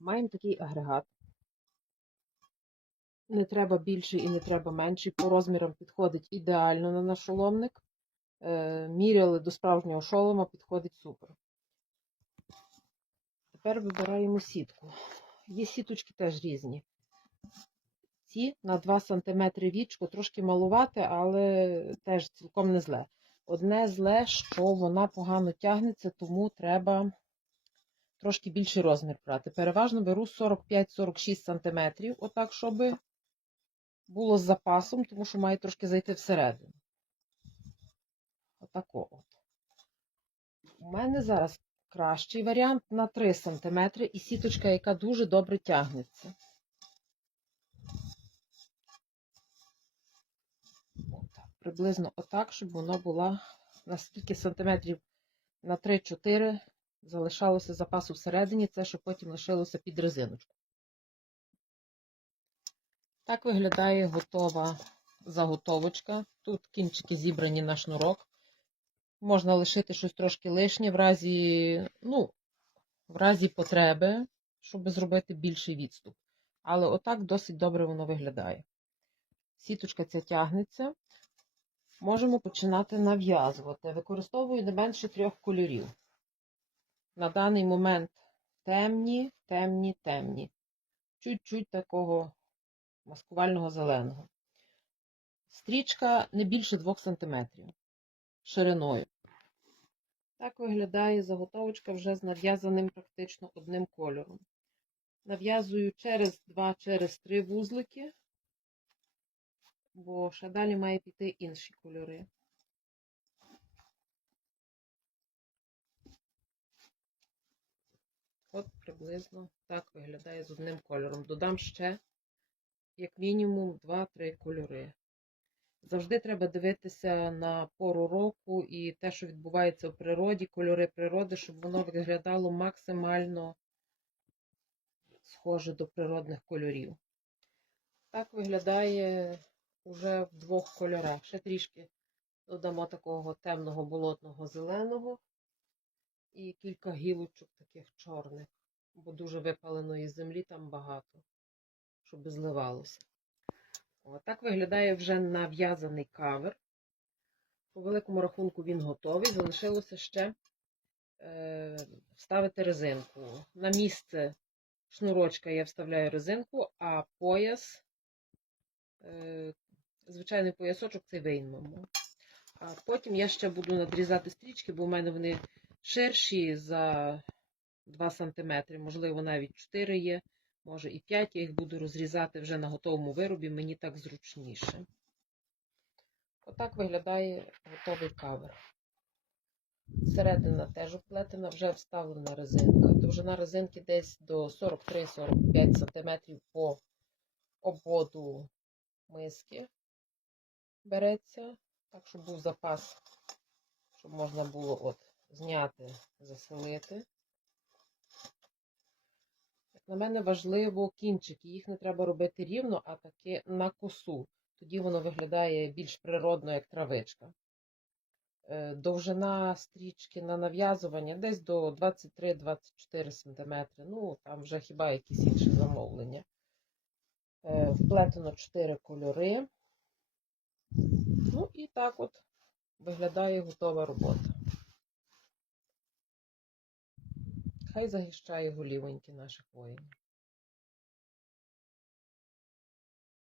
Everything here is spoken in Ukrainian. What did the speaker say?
Маємо такий агрегат. Не треба більший і не треба менший. По розмірам підходить ідеально на наш шоломник. Е, міряли до справжнього шолома, підходить супер. Тепер вибираємо сітку. Є сіточки теж різні. Ці на 2 см вічко, трошки малувати, але теж цілком не зле. Одне зле, що вона погано тягнеться, тому треба трошки більший розмір брати. Переважно беру 45-46 см, отак, щоб було з запасом, тому що має трошки зайти всередину. Отако от. У мене зараз кращий варіант на 3 см і сіточка, яка дуже добре тягнеться. Отак, приблизно отак, щоб вона була на стільки сантиметрів на 3-4 залишалося запасу всередині, це щоб потім лишилося під резиночку. Так виглядає готова заготовочка. Тут кінчики зібрані на шнурок. Можна лишити щось трошки лишнє в разі, ну, в разі потреби, щоб зробити більший відступ. Але отак досить добре воно виглядає. Сіточка ця тягнеться. Можемо починати нав'язувати. Використовую не менше трьох кольорів. На даний момент темні, темні, темні. Чуть-чуть такого маскувального зеленого. Стрічка не більше 2 см шириною. Так виглядає заготовочка вже з нав'язаним практично одним кольором. Нав'язую через 2, через 3 вузлики, бо ще далі має піти інші кольори. От приблизно так виглядає з одним кольором. Додам ще, як мінімум, 2-3 кольори. Завжди треба дивитися на пору року і те, що відбувається у природі, кольори природи, щоб воно виглядало максимально схоже до природних кольорів. Так виглядає уже в двох кольорах. Ще трішки додамо такого темного болотного зеленого і кілька гілочок таких чорних, бо дуже випаленої землі там багато, щоб зливалося. Отак виглядає вже нав'язаний кавер. По великому рахунку він готовий. Залишилося ще е, вставити резинку. На місце шнурочка я вставляю резинку, а пояс, е, звичайний поясочок, цей виймемо. А потім я ще буду надрізати стрічки, бо в мене вони ширші за 2 см, можливо, навіть 4 є, може і 5, я їх буду розрізати вже на готовому виробі, мені так зручніше. Отак виглядає готовий кавер. Середина теж оплетена, вже вставлена резинка. Довжина резинки десь до 43-45 см по обводу миски береться, так, щоб був запас, щоб можна було от зняти, заселити. Як на мене важливо кінчики. Їх не треба робити рівно, а таки на косу. Тоді воно виглядає більш природно, як травичка. Е, Довжина стрічки на нав'язування десь до 23-24 см. Ну, там вже хіба якісь інші замовлення. Е, Вплетено 4 кольори. Ну і так от виглядає готова робота. Хай захищає голівоньки наших воїнів.